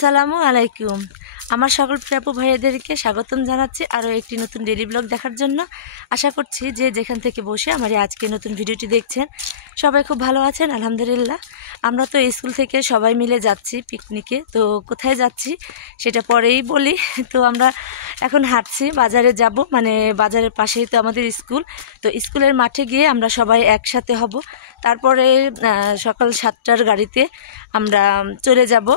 আসসালামু আলাইকুম। আমার সকল প্রিয় ভাইয়াদেরকে স্বাগতম জানাচ্ছি আরও একটি নতুন ডেইলি ব্লগ দেখার জন্য। আশা করছি যে যেখান থেকে বসে আমার আজকে নতুন ভিডিওটি দেখছেন সবাই খুব ভালো আছেন আলহামদুলিল্লাহ। আমরা তো স্কুল থেকে সবাই মিলে যাচ্ছি পিকনিকে, তো কোথায় যাচ্ছি সেটা পরেই বলি। তো আমরা এখন হাঁটছি, বাজারে যাব, মানে বাজারের পাশেই তো আমাদের স্কুল। তো স্কুলের মাঠে গিয়ে আমরা সবাই একসাথে হব, তারপরে সকাল 7টার গাড়িতে আমরা চলে যাব।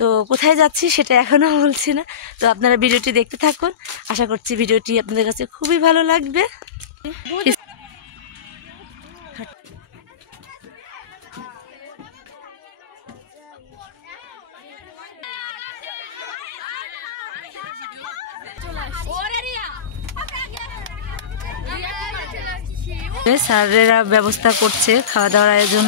তো কোথায় যাচ্ছি সেটা এখনও বলছি না, তো আপনারা ভিডিওটি দেখতে থাকুন। আশা করছি ভিডিওটি আপনাদের কাছে খুবই ভালো লাগবে। স্যারেরা ব্যবস্থা করছে খাওয়া দাওয়ার আয়োজন।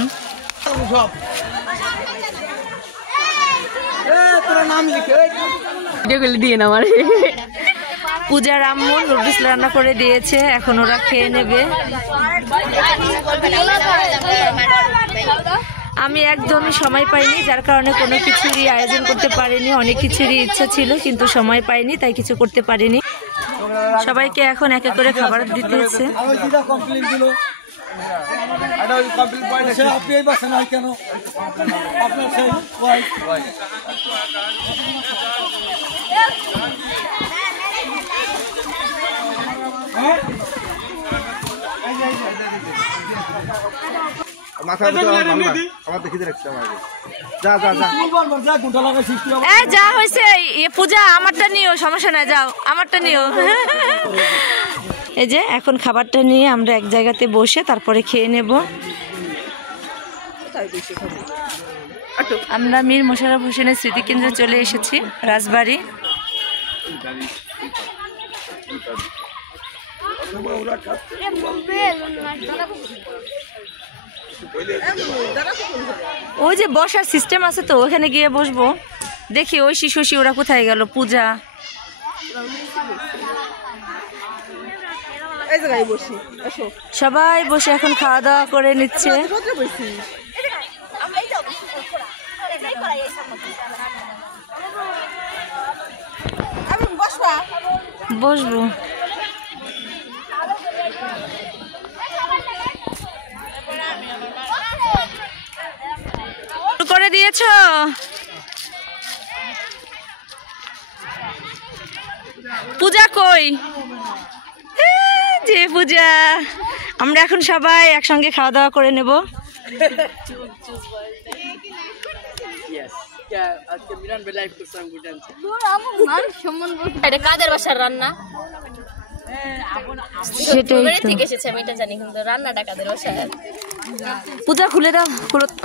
পূজার আম্মু নুডলস রান্না করে দিয়েছে, এখন ওরা খেয়ে নেবে। আমি একদমই সময় পাইনি, যার কারণে কোনো কিছুরই আয়োজন করতে পারিনি। অনেক কিছুরই ইচ্ছা ছিল কিন্তু সময় পাইনি, তাই কিছু করতে পারিনি। সবাইকে এখন এক এক করে খাবার দিতে হচ্ছে। যা হয়েছে পূজা, আমারটা নিও, সমস্যা নাই, যাও আমারটা নিও। এই যে এখন খাবারটা নিয়ে আমরা এক জায়গাতে বসে তারপরে খেয়ে নেব। আমরা মীর মোশাররফ হোসেনের স্মৃতিকেন্দ্রে চলে এসেছি, রাজবাড়ি। ওই যে বসার সিস্টেম আছে, তো ওখানে গিয়ে বসবো। দেখি ওই শিশু ওরা কোথায় গেল। পূজা সবাই বসে এখন খাওয়া দাওয়া করে নিচ্ছে। বসবো করে দিয়েছ। পূজা কই? যে পূজা, আমরা এখন সবাই একসঙ্গে খাওয়া দাওয়া করে নেব। কাদের বাসার রান্না পূজা খুলে দাও।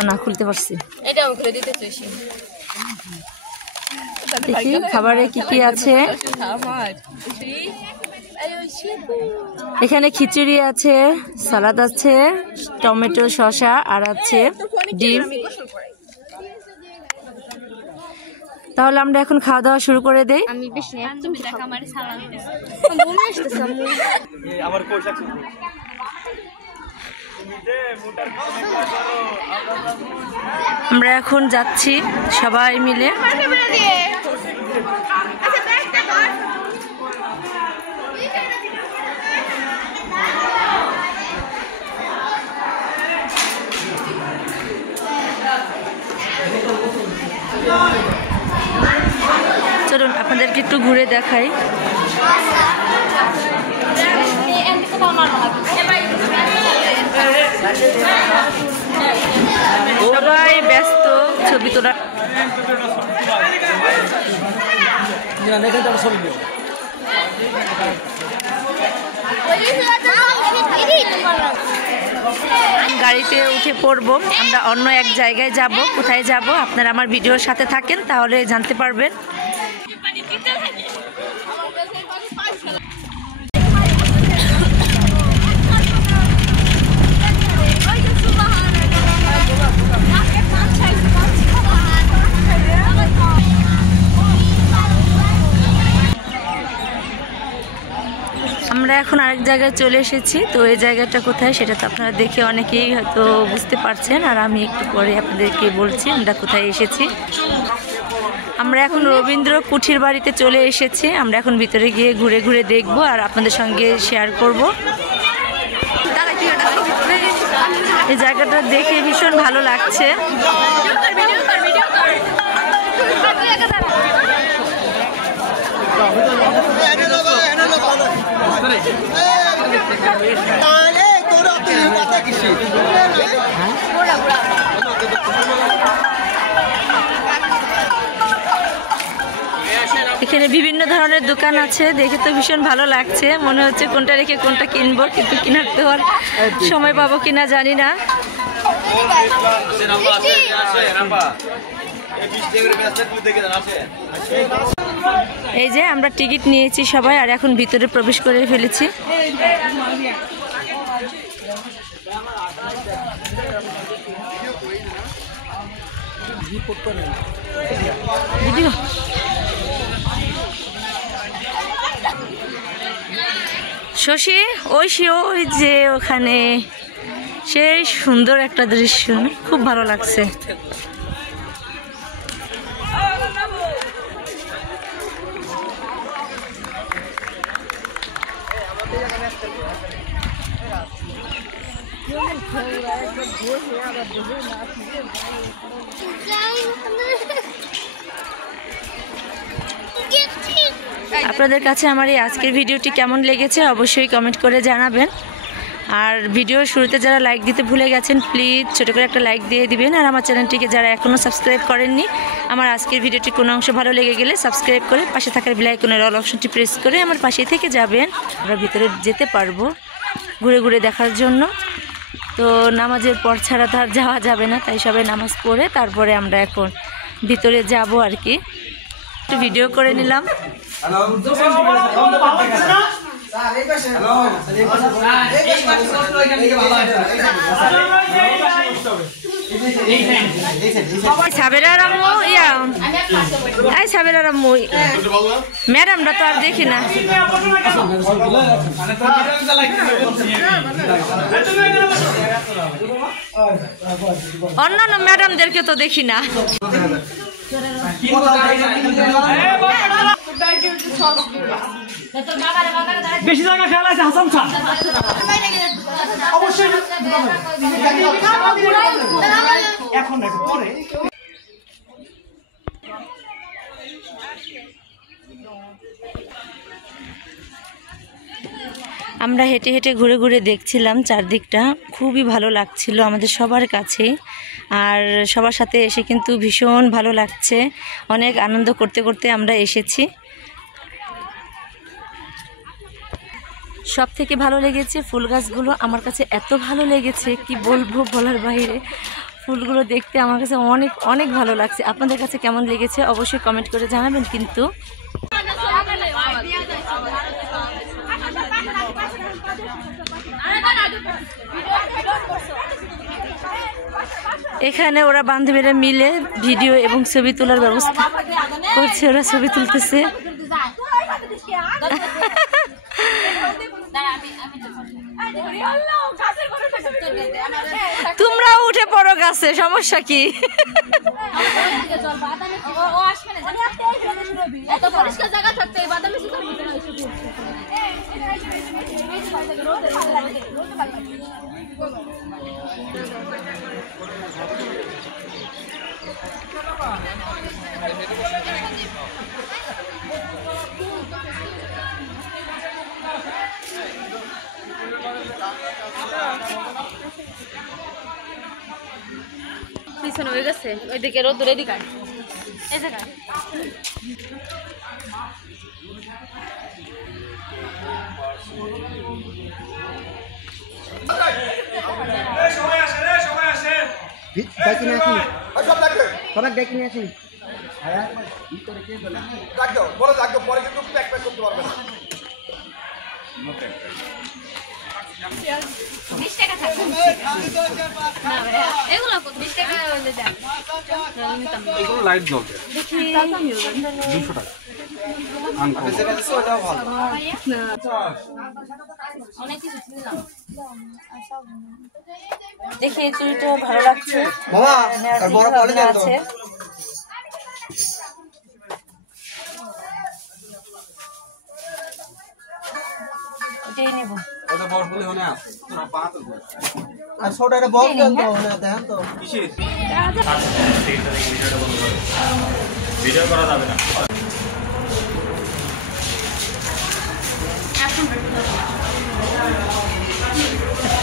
না খুলতে পারছি, এটাও খুলে দিতে চাইছি। দেখি খাবারে কি কি আছে। এখানে খিচুড়ি আছে, সালাদ আছে, টমেটো, শসা আর আছে ডিম। তাহলে আমরা এখন খাওয়া দাওয়া শুরু করে দেই। আমরা এখন যাচ্ছি সবাই মিলে। চলুন আপনাদেরকে একটু ঘুরে দেখাই। সবাই ব্যস্ত ছবি তোলা। গাড়িতে উঠে পড়বো, আমরা অন্য এক জায়গায় যাব। কোথায় যাব আপনারা আমার ভিডিওর সাথে থাকেন, তাহলে জানতে পারবেন। আমরা এখন আরেক জায়গায় চলে এসেছি। তো এই জায়গাটা কোথায় সেটা তো আপনারা দেখে অনেকেই হয়তো বুঝতে পারছেন, আর আমি একটু পরে আপনাদেরকে বলছি আমরা কোথায় এসেছি। আমরা এখন রবীন্দ্র কুঠির বাড়িতে চলে এসেছি। আমরা এখন ভিতরে গিয়ে ঘুরে ঘুরে দেখব আর আপনাদের সঙ্গে শেয়ার করব। এই জায়গাটা দেখে ভীষণ ভালো লাগছে। এখানে বিভিন্ন ধরনের দোকান আছে, দেখে তো ভীষণ ভালো লাগছে। মনে হচ্ছে কোনটা রেখে কোনটা কিনবো, কিন্তু কেনার তো আর সময় পাবো কিনা জানি না। এই যে আমরা টিকিট নিয়েছি সবাই, আর এখন ভিতরে প্রবেশ করে ফেলেছি। ভিডিও শশী, ওই যে ওখানে সেই সুন্দর একটা দৃশ্য, খুব ভালো লাগছে। আপনাদের কাছে আমার এই আজকের ভিডিওটি কেমন লেগেছে অবশ্যই কমেন্ট করে জানাবেন। আর ভিডিওর শুরুতে যারা লাইক দিতে ভুলে গেছেন প্লিজ ছোটো করে একটা লাইক দিয়ে দিবেন। আর আমার চ্যানেলটিকে যারা এখনও সাবস্ক্রাইব করেননি, আমার আজকের ভিডিওটি কোনো অংশ ভালো লেগে গেলে সাবস্ক্রাইব করে পাশে থাকার বেল আইকনের অল অপশনটি প্রেস করে আমার পাশে থেকে যাবেন। আমরা ভিতরে যেতে পারবো ঘুরে ঘুরে দেখার জন্য। তো নামাজের পর ছাড়া তো আর যাওয়া যাবে না, তাই সবাই নামাজ পড়ে তারপরে আমরা এখন ভিতরে যাব আর কি। একটু ভিডিও করে নিলাম। ম্যাডামরা তো আর দেখি না, অন্যান্য ম্যাডামদেরকে তো দেখি না। বেশি জায়গা খেলা আছে হাসান খান অবশ্যই এখন পরে। আমরা হেঁটে হেঁটে ঘুরে ঘুরে দেখছিলাম চারদিকটা, খুবই ভালো লাগছিল আমাদের সবার কাছে। আর সবার সাথে এসে কিন্তু ভীষণ ভালো লাগছে, অনেক আনন্দ করতে করতে আমরা এসেছি। সব থেকে ভালো লেগেছে ফুল গাছগুলো, আমার কাছে এত ভালো লেগেছে কি বলবো, বলার বাইরে। ফুলগুলো দেখতে আমার কাছে অনেক অনেক ভালো লাগছে। আপনাদের কাছে কেমন লেগেছে অবশ্যই কমেন্ট করে জানাবেন। কিন্তু এখানে ওরা বান্ধবীরা মিলে ভিডিও এবং ছবি তোলার ব্যবস্থা করছে, ওরা ছবি তুলতেছে। তোমরা উঠে পড়ো গাছে, সমস্যা কি? পিছনে হয়ে গেছে ওইদিকে রোদ দূরে দিকে এই জায়গা সবাই ডেকে নিয়ে আসি। পরে কিন্তু প্যাক করতে পারবে না। লাইট জ্বলবে 200 টাকা। দেখি এই চুড়িটা ভালো লাগছে, আছে এটাই নেব। আর ছোট একটা বক্স দেন তো দেখেন তো ভিডিও করা যাবে না।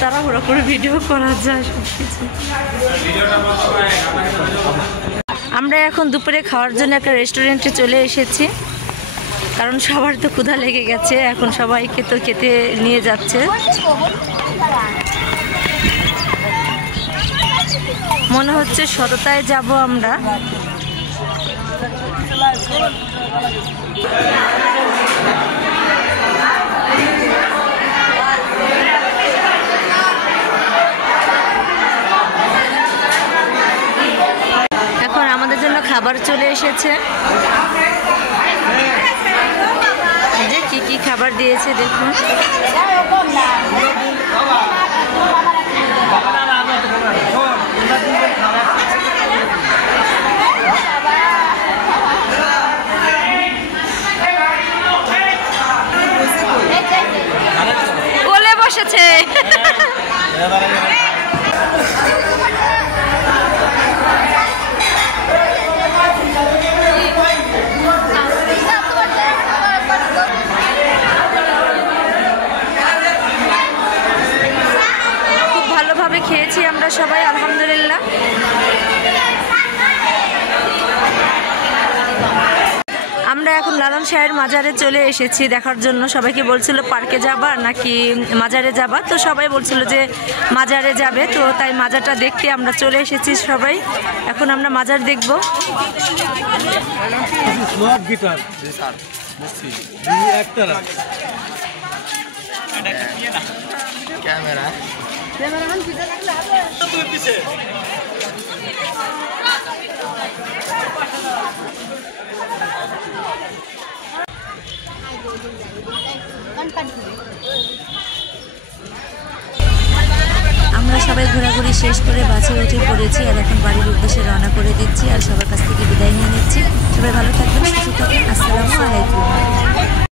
তাড়াহুড়ো করে ভিডিও করা যায় সবকিছু। আমরা এখন দুপুরে খাওয়ার জন্য একটা রেস্টুরেন্টে চলে এসেছি, কারণ সবার তো ক্ষুধা লেগে গেছে, এখন সবাইকে তো খেতে নিয়ে যাচ্ছে। মনে হচ্ছে সততায় যাব আমরা। এখন আমাদের জন্য খাবার চলে এসেছে। যে কি কি খাবার দিয়েছে দেখুন। কোলে বসেছে। খুব ভালোভাবে খেয়েছি আমরা সবাই, আলহামদুলিল্লাহ। আমরা এখন লালন শাহের মাজারে চলে এসেছি দেখার জন্য। সবাইকে বলছিল পার্কে যাবা নাকি মাজারে যাবা, তো সবাই বলছিল যে মাজারে যাবে, তো তাই মাজারটা দেখতে আমরা চলে এসেছি সবাই। এখন আমরা মাজার দেখব। ক্যামেরা আমরা সবাই ঘোরাঘুরি শেষ করে বাসে উঠে পড়েছি, আর এখন বাড়ির উদ্দেশ্যে রওনা করে দিচ্ছি, আর সবার কাছ থেকে বিদায় নিয়ে নিচ্ছি। সবাই ভালো থাকবেন, সুস্থ থাকবেন। আসসালামু আলাইকুম।